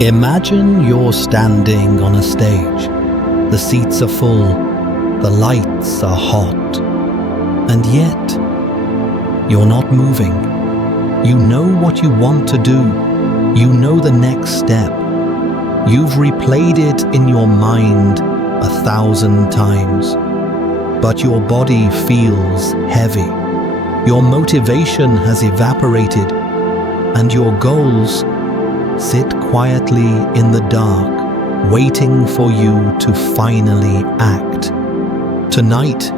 Imagine you're standing on a stage. The seats are full, the lights are hot, and yet you're not moving. You know what you want to do. You know the next step. You've replayed it in your mind 1,000 times, but your body feels heavy. Your motivation has evaporated, and your goals sit quietly in the dark, waiting for you to finally act. Tonight,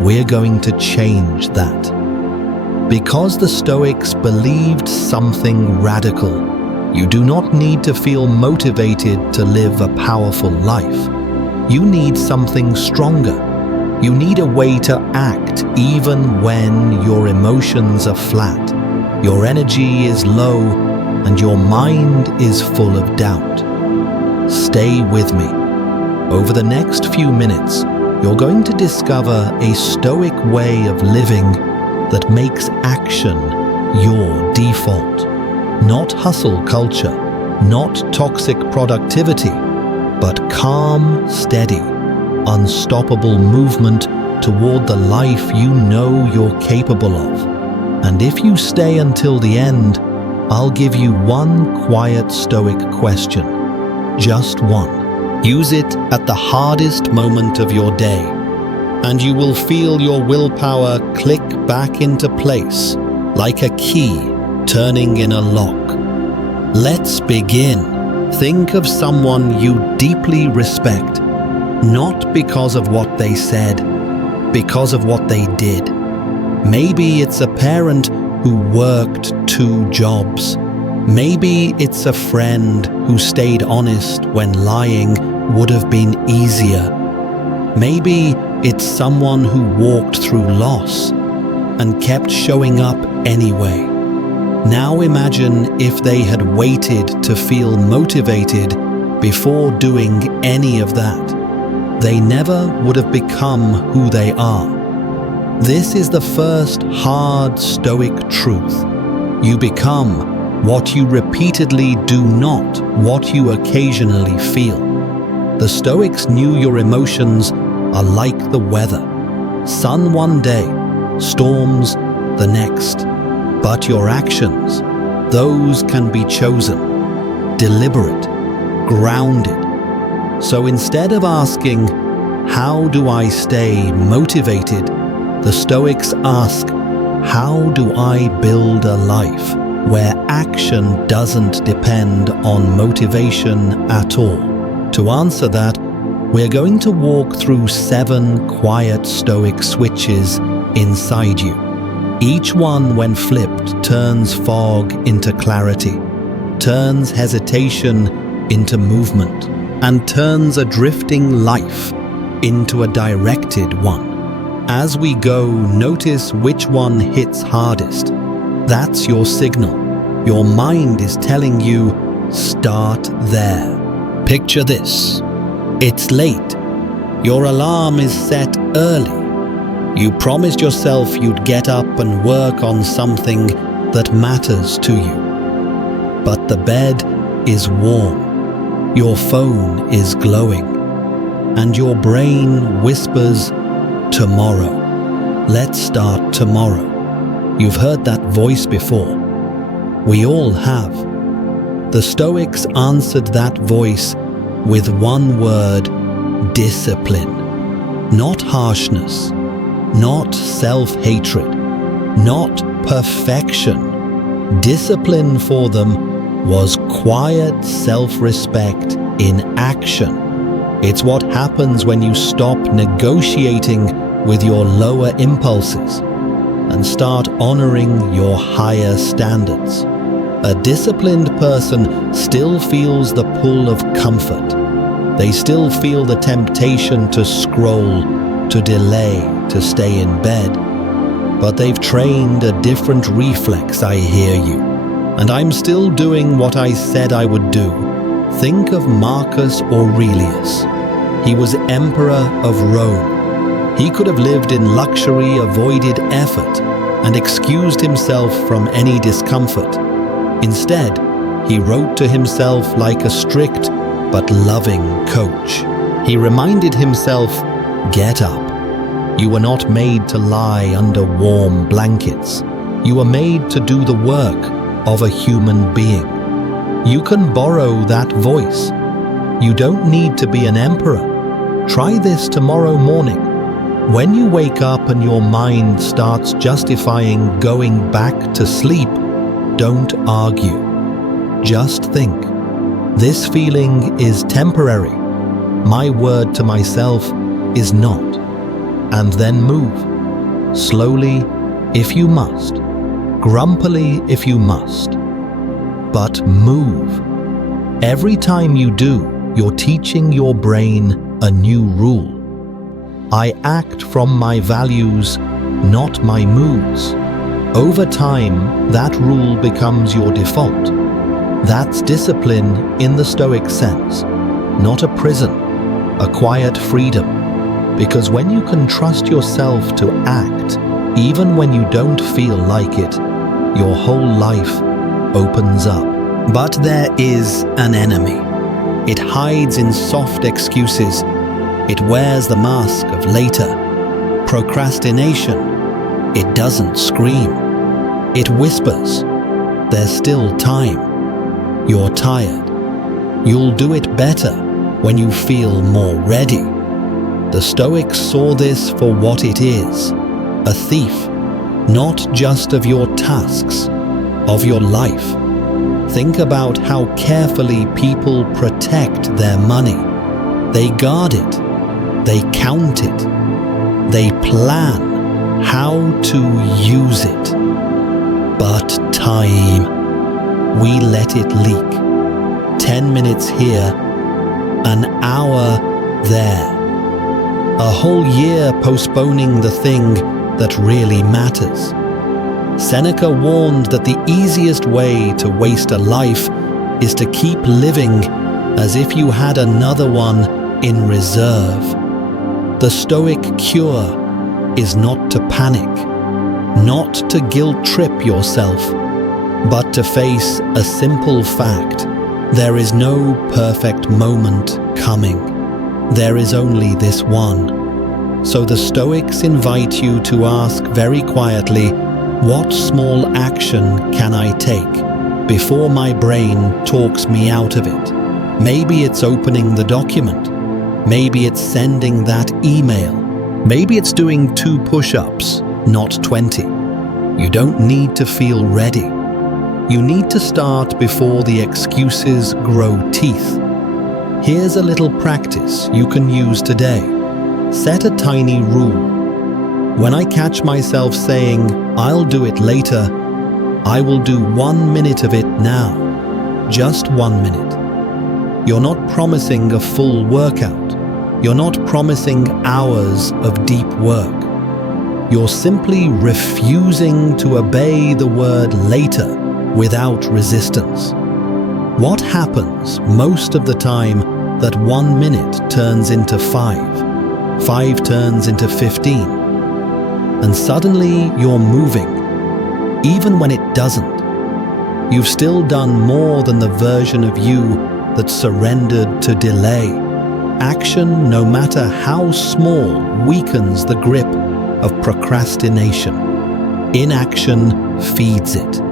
we're going to change that. Because the Stoics believed something radical, you do not need to feel motivated to live a powerful life. You need something stronger. You need a way to act even when your emotions are flat, your energy is low, and your mind is full of doubt. Stay with me. Over the next few minutes, you're going to discover a Stoic way of living that makes action your default. Not hustle culture, not toxic productivity, but calm, steady, unstoppable movement toward the life you know you're capable of. And if you stay until the end, I'll give you one quiet Stoic question. Just one. Use it at the hardest moment of your day, and you will feel your willpower click back into place, like a key turning in a lock. Let's begin. Think of someone you deeply respect, not because of what they said, because of what they did. Maybe it's a parent who worked 2 jobs. Maybe it's a friend who stayed honest when lying would have been easier. Maybe it's someone who walked through loss and kept showing up anyway. Now imagine if they had waited to feel motivated before doing any of that. They never would have become who they are. This is the first hard Stoic truth. You become what you repeatedly do, not what you occasionally feel. The Stoics knew your emotions are like the weather. Sun one day, storms the next. But your actions, those can be chosen, deliberate, grounded. So instead of asking, how do I stay motivated? The Stoics ask, how do I build a life where action doesn't depend on motivation at all? To answer that, we're going to walk through 7 quiet Stoic switches inside you. Each one, when flipped, turns fog into clarity, turns hesitation into movement, and turns a drifting life into a directed one. As we go, notice which one hits hardest. That's your signal. Your mind is telling you, start there. Picture this. It's late. Your alarm is set early. You promised yourself you'd get up and work on something that matters to you. But the bed is warm. Your phone is glowing. And your brain whispers, tomorrow. Let's start tomorrow. You've heard that voice before. We all have. The Stoics answered that voice with one word: discipline. Not harshness, not self-hatred, not perfection. Discipline for them was quiet self-respect in action. It's what happens when you stop negotiating with your lower impulses and start honoring your higher standards. A disciplined person still feels the pull of comfort. They still feel the temptation to scroll, to delay, to stay in bed. But they've trained a different reflex, I hear you. And I'm still doing what I said I would do. Think of Marcus Aurelius. He was emperor of Rome. He could have lived in luxury, avoided effort, and excused himself from any discomfort. Instead, He wrote to himself like a strict but loving coach. He reminded himself, "Get up. You were not made to lie under warm blankets. You were made to do the work of a human being." You can borrow that voice. You don't need to be an emperor. Try this tomorrow morning. When you wake up and your mind starts justifying going back to sleep, don't argue. Just think, this feeling is temporary. My word to myself is not. And then move. Slowly, if you must. Grumpily, if you must. But move. Every time you do, you're teaching your brain a new rule. I act from my values, not my moods. Over time, that rule becomes your default. That's discipline in the Stoic sense, not a prison, a quiet freedom. Because when you can trust yourself to act, even when you don't feel like it, your whole life opens up. But there is an enemy. It hides in soft excuses. It wears the mask of later. Procrastination. It doesn't scream. It whispers. There's still time. You're tired. You'll do it better when you feel more ready. The Stoics saw this for what it is, a thief, not just of your tasks, of your life. Think about how carefully people protect their money. They guard it, they count it, they plan how to use it. But time, we let it leak. 10 minutes here, an hour there. A whole year postponing the thing that really matters. Seneca warned that the easiest way to waste a life is to keep living as if you had another one in reserve. The Stoic cure is not to panic, not to guilt trip yourself, but to face a simple fact. There is no perfect moment coming. There is only this one. So the Stoics invite you to ask very quietly, what small action can I take before my brain talks me out of it? Maybe it's opening the document. Maybe it's sending that email. Maybe it's doing 2 push-ups, not 20. You don't need to feel ready. You need to start before the excuses grow teeth. Here's a little practice you can use today. Set a tiny rule. When I catch myself saying, "I'll do it later," I will do 1 minute of it now. Just 1 minute. You're not promising a full workout. You're not promising hours of deep work. You're simply refusing to obey the word later without resistance. What happens most of the time that 1 minute turns into 5 turns into 15, and suddenly you're moving, even when it doesn't. You've still done more than the version of you that surrendered to delay. Action, no matter how small, weakens the grip of procrastination. Inaction feeds it.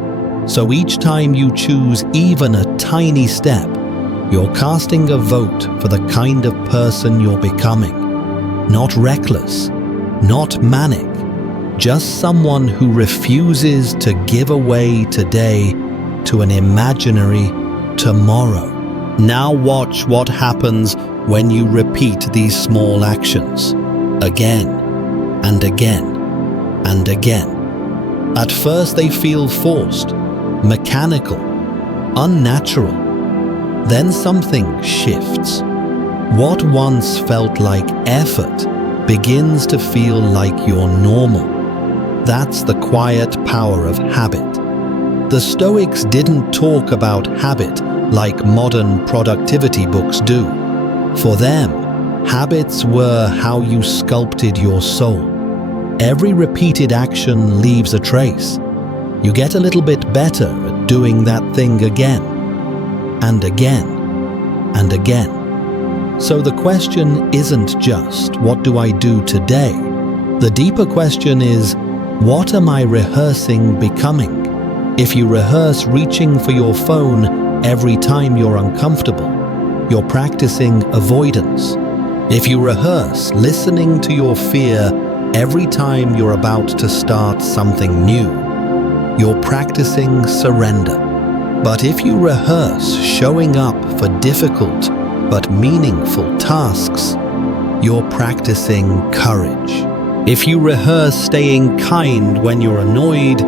So each time you choose even a tiny step, you're casting a vote for the kind of person you're becoming. Not reckless, not manic, just someone who refuses to give away today to an imaginary tomorrow. Now watch what happens when you repeat these small actions, again and again and again. At first they feel forced, mechanical, unnatural. Then something shifts. What once felt like effort begins to feel like your normal. That's the quiet power of habit. The Stoics didn't talk about habit like modern productivity books do. For them, habits were how you sculpted your soul. Every repeated action leaves a trace. You get a little bit better at doing that thing again. and again and again. So the question isn't just, what do I do today? The deeper question is, what am I rehearsing becoming? If you rehearse reaching for your phone every time you're uncomfortable, you're practicing avoidance. If you rehearse listening to your fear every time you're about to start something new, you're practicing surrender. But if you rehearse showing up for difficult but meaningful tasks, you're practicing courage. If you rehearse staying kind when you're annoyed,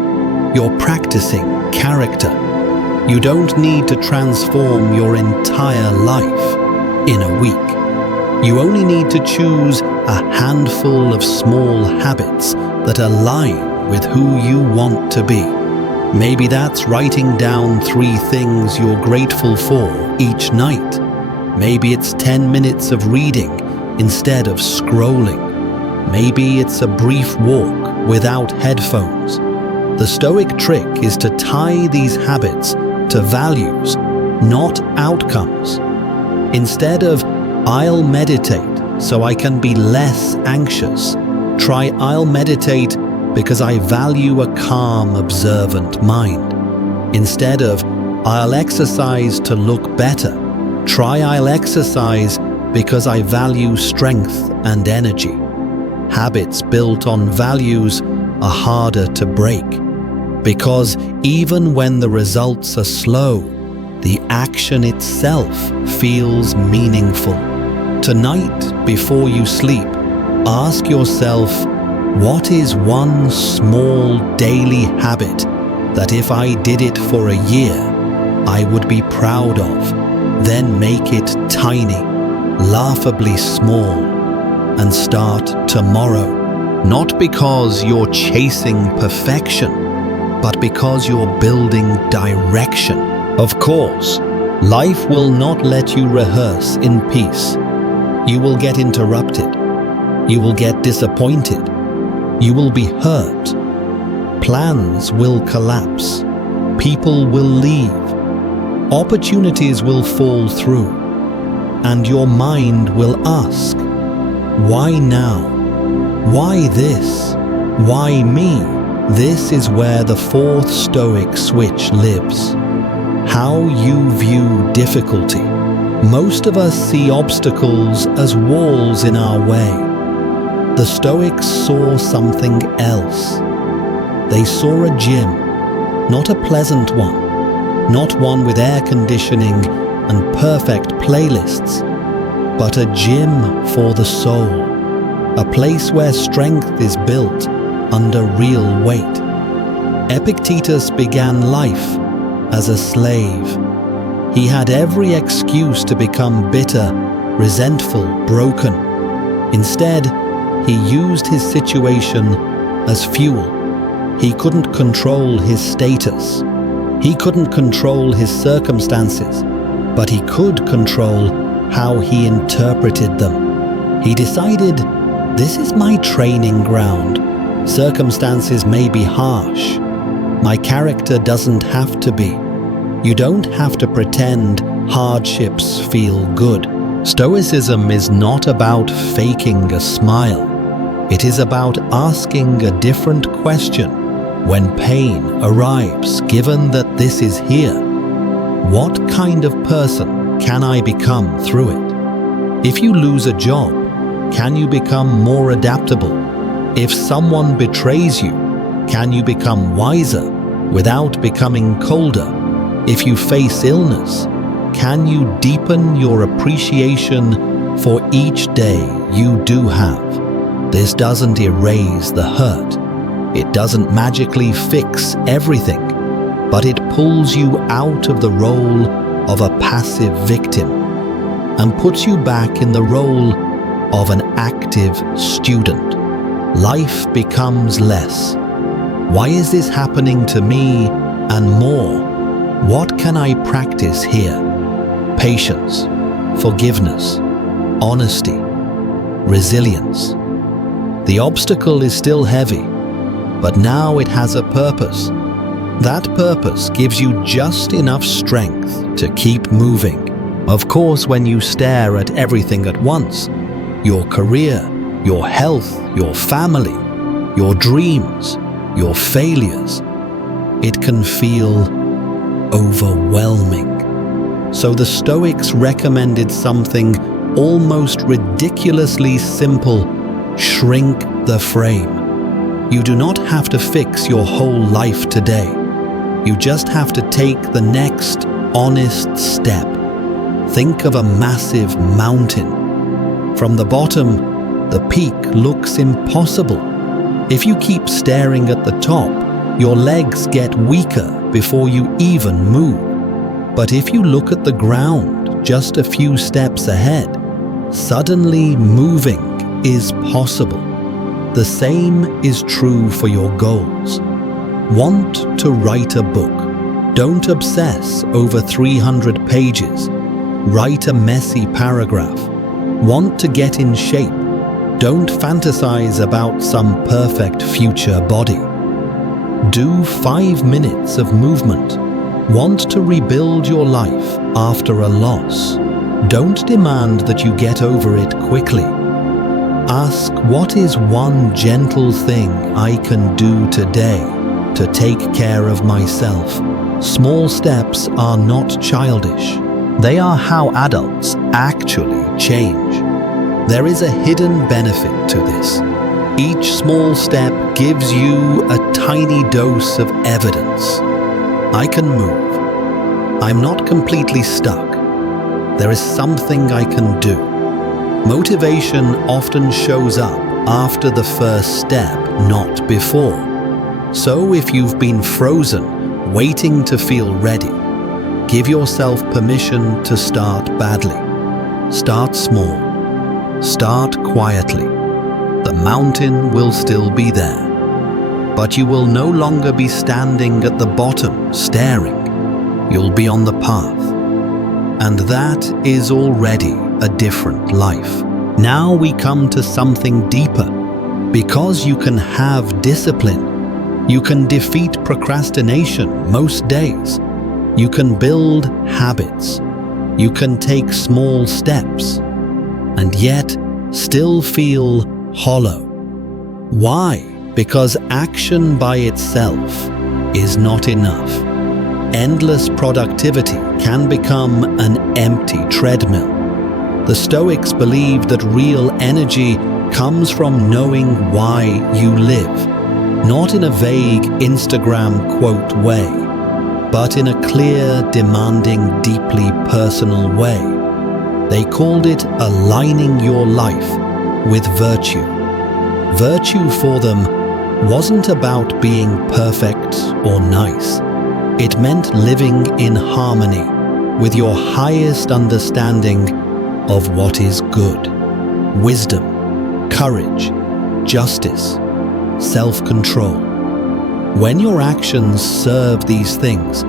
you're practicing character. You don't need to transform your entire life in a week. You only need to choose a handful of small habits that align with who you want to be. Maybe that's writing down 3 things you're grateful for each night. Maybe it's 10 minutes of reading instead of scrolling. Maybe it's a brief walk without headphones. The Stoic trick is to tie these habits to values, not outcomes. Instead of, I'll meditate so I can be less anxious, try I'll meditate because I value a calm, observant mind. Instead of, I'll exercise to look better, try I'll exercise because I value strength and energy. Habits built on values are harder to break, because even when the results are slow, the action itself feels meaningful. Tonight, before you sleep, ask yourself, what is one small daily habit that if I did it for a year, I would be proud of? Then make it tiny, laughably small, and start tomorrow. Not because you're chasing perfection, but because you're building direction. Of course, life will not let you rehearse in peace. You will get interrupted. You will get disappointed. You will be hurt. Plans will collapse. People will leave. Opportunities will fall through. And your mind will ask, why now? Why this? Why me? This is where the 4th Stoic switch lives. How you view difficulty. Most of us see obstacles as walls in our way. The Stoics saw something else. They saw a gym, not a pleasant one, not one with air conditioning and perfect playlists, but a gym for the soul, a place where strength is built under real weight. Epictetus began life as a slave. He had every excuse to become bitter, resentful, broken. Instead, he used his situation as fuel. He couldn't control his status. He couldn't control his circumstances, but he could control how he interpreted them. He decided, this is my training ground. Circumstances may be harsh. My character doesn't have to be. You don't have to pretend hardships feel good. Stoicism is not about faking a smile. It is about asking a different question when pain arrives, given that this is here. What kind of person can I become through it? If you lose a job, can you become more adaptable? If someone betrays you, can you become wiser without becoming colder? If you face illness, can you deepen your appreciation for each day you do have? This doesn't erase the hurt. It doesn't magically fix everything, but it pulls you out of the role of a passive victim and puts you back in the role of an active student. Life becomes less. Why is this happening to me? And more, what can I practice here? Patience, forgiveness, honesty, resilience. The obstacle is still heavy, but now it has a purpose. That purpose gives you just enough strength to keep moving. Of course, when you stare at everything at once, your career, your health, your family, your dreams, your failures, it can feel overwhelming. So the Stoics recommended something almost ridiculously simple: shrink the frame. You do not have to fix your whole life today. You just have to take the next honest step. Think of a massive mountain. From the bottom, the peak looks impossible. If you keep staring at the top, your legs get weaker before you even move. But if you look at the ground just a few steps ahead, suddenly moving is possible. The same is true for your goals. Want to write a book? Don't obsess over 300 pages. Write a messy paragraph. Want to get in shape? Don't fantasize about some perfect future body. Do 5 minutes of movement. Want to rebuild your life after a loss? Don't demand that you get over it quickly. Ask, what is one gentle thing I can do today to take care of myself? Small steps are not childish. They are how adults actually change. There is a hidden benefit to this. Each small step gives you a tiny dose of evidence. I can move. I'm not completely stuck. There is something I can do. Motivation often shows up after the first step, not before. So if you've been frozen, waiting to feel ready, give yourself permission to start badly. Start small. Start quietly. The mountain will still be there, but you will no longer be standing at the bottom staring. You'll be on the path. And that is already a different life. Now we come to something deeper. Because you can have discipline, you can defeat procrastination most days. You can build habits. You can take small steps, and yet still feel hollow. Why? Because action by itself is not enough. Endless productivity can become an empty treadmill. The Stoics believed that real energy comes from knowing why you live, not in a vague Instagram quote way, but in a clear, demanding, deeply personal way. They called it aligning your life with virtue. Virtue for them wasn't about being perfect or nice. It meant living in harmony with your highest understanding of what is good. Wisdom, courage, justice, self-control. When your actions serve these things,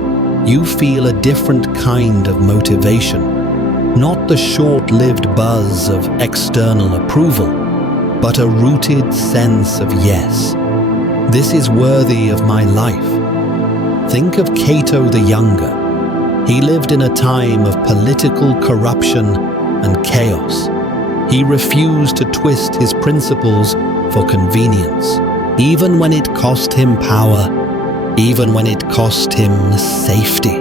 you feel a different kind of motivation. Not the short-lived buzz of external approval, but a rooted sense of yes. This is worthy of my life. Think of Cato the Younger. He lived in a time of political corruption and chaos. He refused to twist his principles for convenience, even when it cost him power, even when it cost him safety.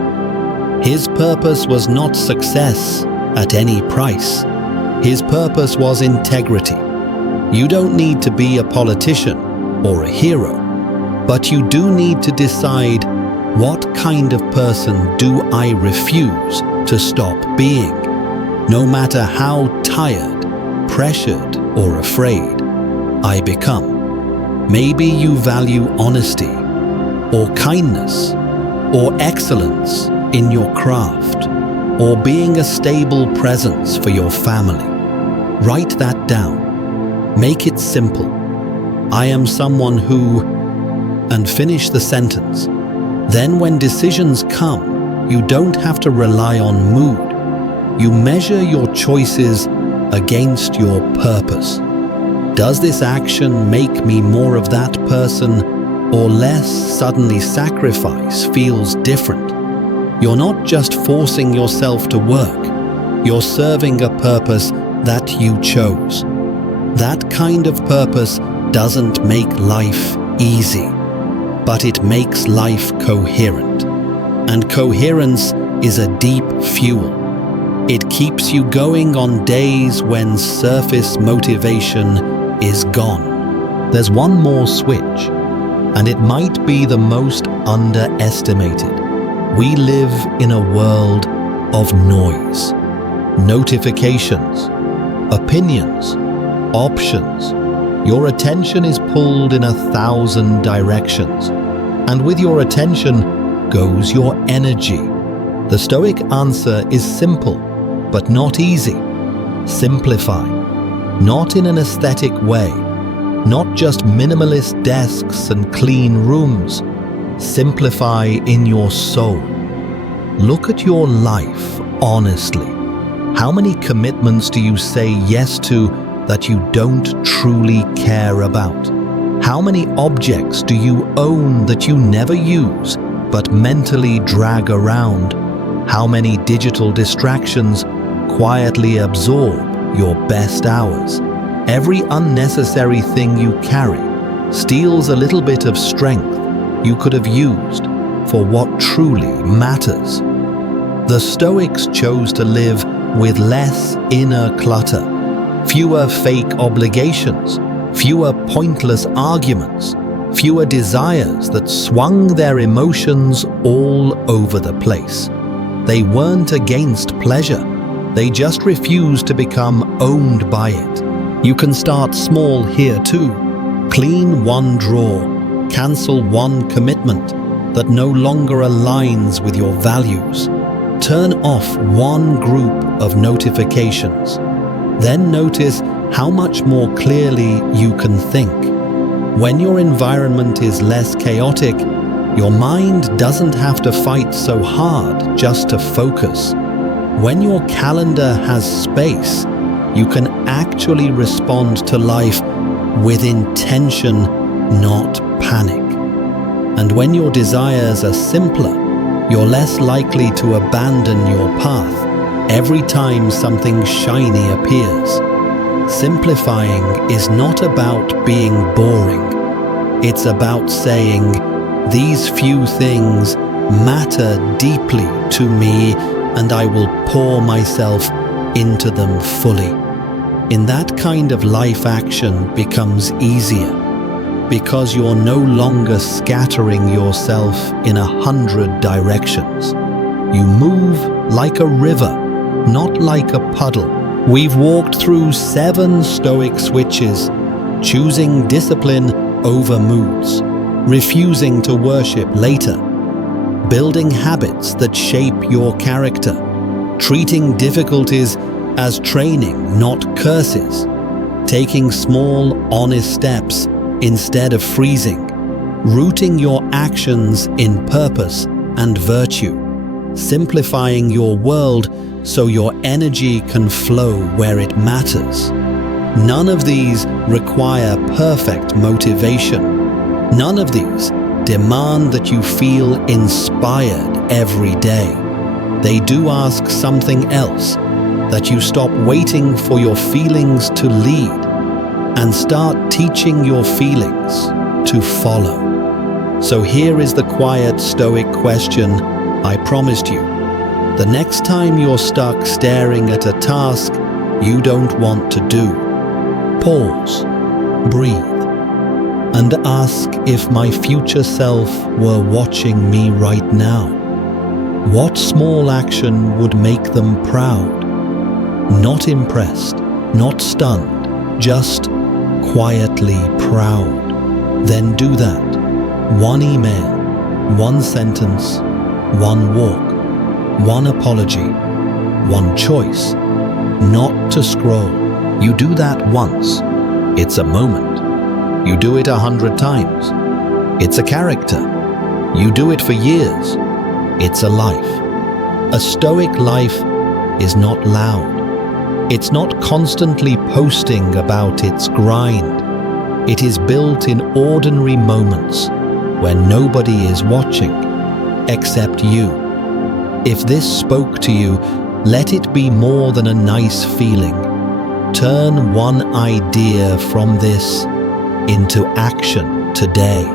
His purpose was not success at any price. His purpose was integrity. You don't need to be a politician or a hero, but you do need to decide, what kind of person do I refuse to stop being? No matter how tired, pressured, or afraid I become. Maybe you value honesty, or kindness, or excellence in your craft, or being a stable presence for your family. Write that down. Make it simple. I am someone who, and finish the sentence. Then when decisions come, you don't have to rely on mood. You measure your choices against your purpose. Does this action make me more of that person or less suddenly sacrifice feels different. You're not just forcing yourself to work, you're serving a purpose that you chose. That kind of purpose doesn't make life easy, but it makes life coherent. And coherence is a deep fuel. It keeps you going on days when surface motivation is gone. There's one more switch, and it might be the most underestimated. We live in a world of noise. Notifications, opinions, options. Your attention is pulled in 1,000 directions, and with your attention goes your energy. The Stoic answer is simple, but not easy. Simplify, not in an aesthetic way, not just minimalist desks and clean rooms. Simplify in your soul. Look at your life honestly. How many commitments do you say yes to that you don't truly care about? How many objects do you own that you never use but mentally drag around? How many digital distractions quietly absorb your best hours? Every unnecessary thing you carry steals a little bit of strength you could have used for what truly matters. The Stoics chose to live with less inner clutter, fewer fake obligations, fewer pointless arguments, fewer desires that swung their emotions all over the place. They weren't against pleasure, they just refused to become owned by it. You can start small here too. Clean one drawer, cancel one commitment that no longer aligns with your values. Turn off one group of notifications. Then notice how much more clearly you can think. When your environment is less chaotic, your mind doesn't have to fight so hard just to focus. When your calendar has space, you can actually respond to life with intention, not panic. And when your desires are simpler, you're less likely to abandon your path every time something shiny appears. Simplifying is not about being boring. It's about saying, these few things matter deeply to me, and I will pour myself into them fully. In that kind of life, action becomes easier, because you're no longer scattering yourself in 100 directions. You move like a river, not like a puddle. We've walked through 7 Stoic switches, choosing discipline over moods, refusing to worship later, building habits that shape your character, treating difficulties as training, not curses, taking small, honest steps instead of freezing, rooting your actions in purpose and virtue, simplifying your world so your energy can flow where it matters. None of these require perfect motivation. None of these demand that you feel inspired every day. They do ask something else, that you stop waiting for your feelings to lead and start teaching your feelings to follow. So here is the quiet Stoic question I promised you. The next time you're stuck staring at a task you don't want to do, pause, breathe, and ask if my future self were watching me right now. What small action would make them proud? Not impressed, not stunned, just quietly proud. Then do that. One email, one sentence, one walk, one apology, one choice. Not to scroll. You do that once. It's a moment. You do it 100 times. It's a character. You do it for years. It's a life. A Stoic life is not loud. It's not constantly posting about its grind. It is built in ordinary moments, where nobody is watching except you. If this spoke to you, let it be more than a nice feeling. Turn one idea from this into action today.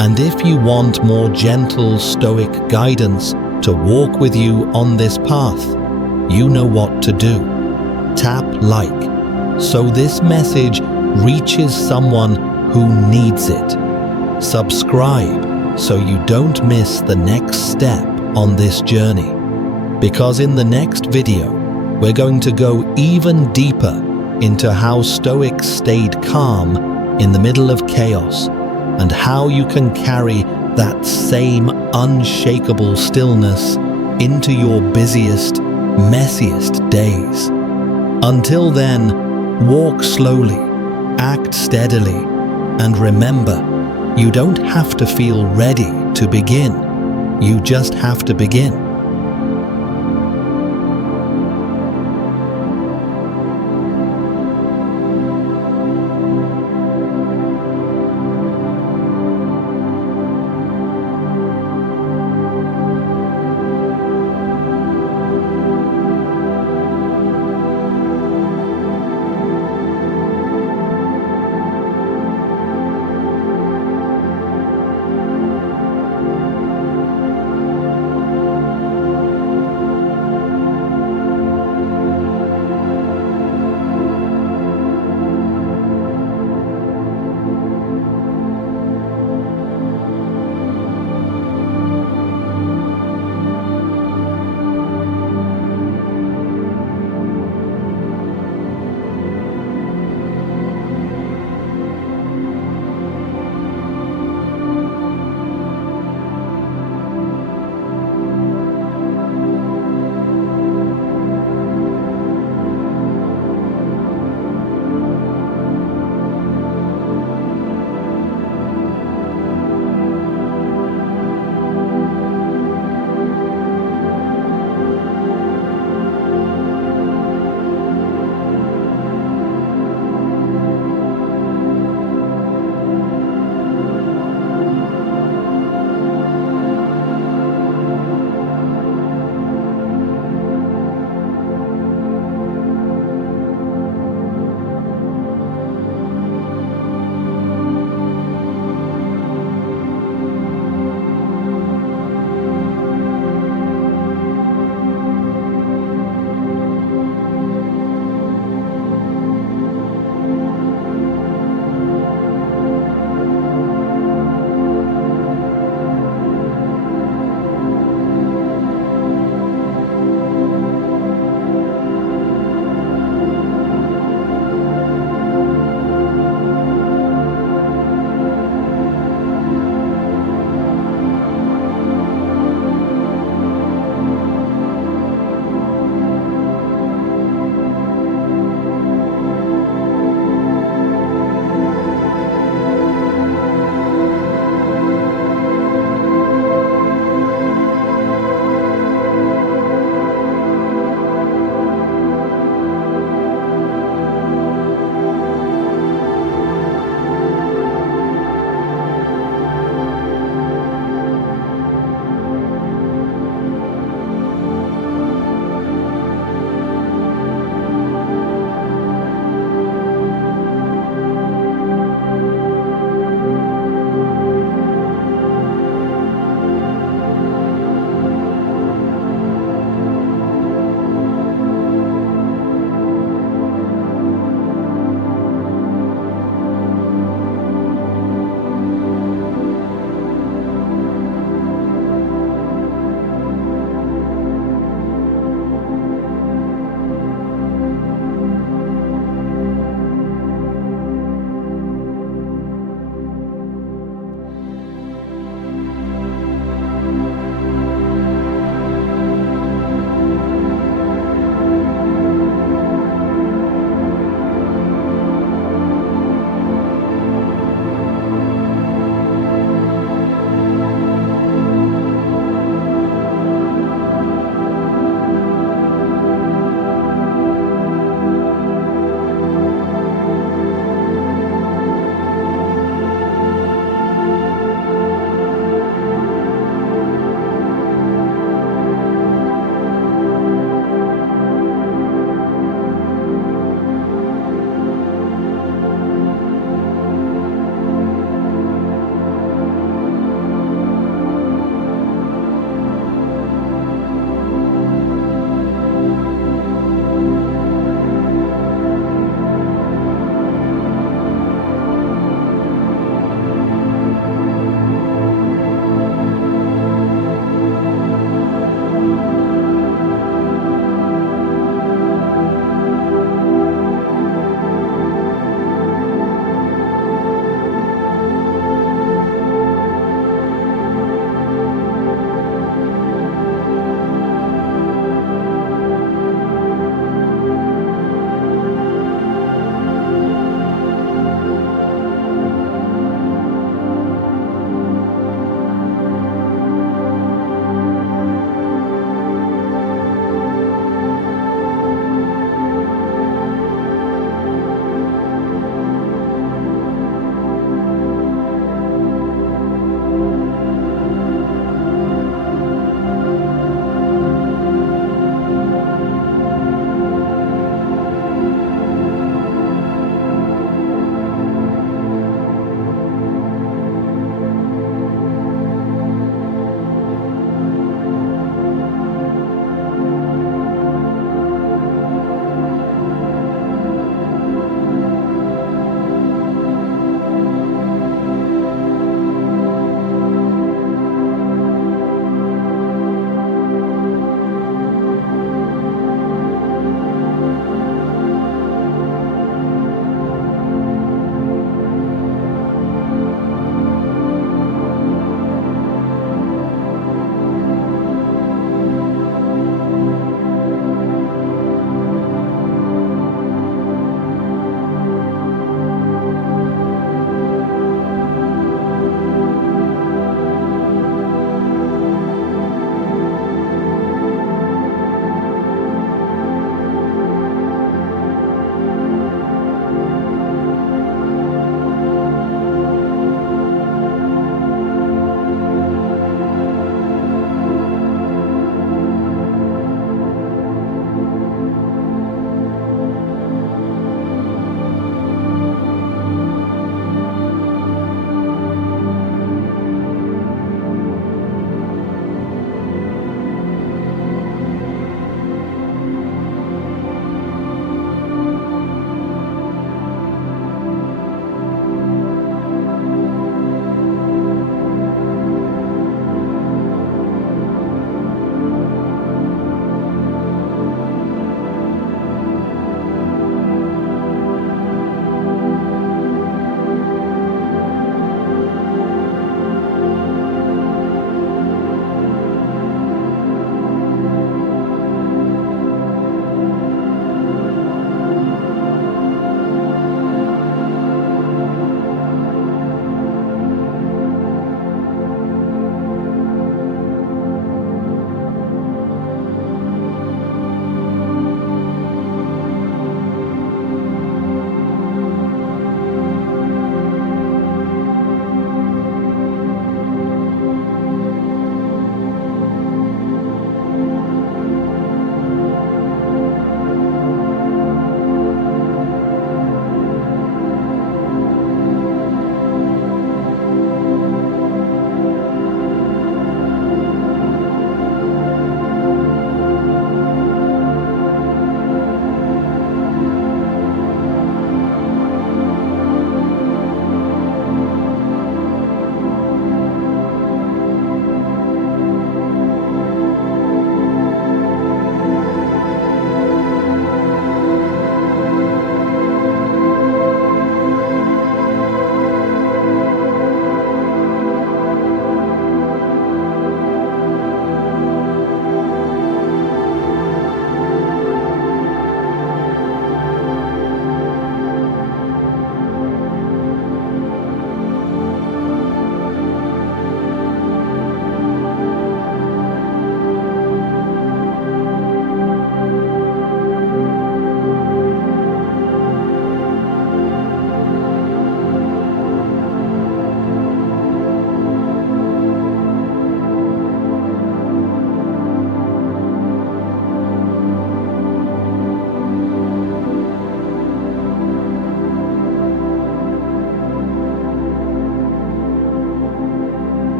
And if you want more gentle Stoic guidance to walk with you on this path, you know what to do. Tap like so this message reaches someone who needs it. Subscribe so you don't miss the next step on this journey. Because in the next video, we're going to go even deeper into how Stoics stayed calm in the middle of chaos and how you can carry that same unshakable stillness into your busiest, messiest days. Until then, walk slowly, act steadily, and remember, you don't have to feel ready to begin. You just have to begin.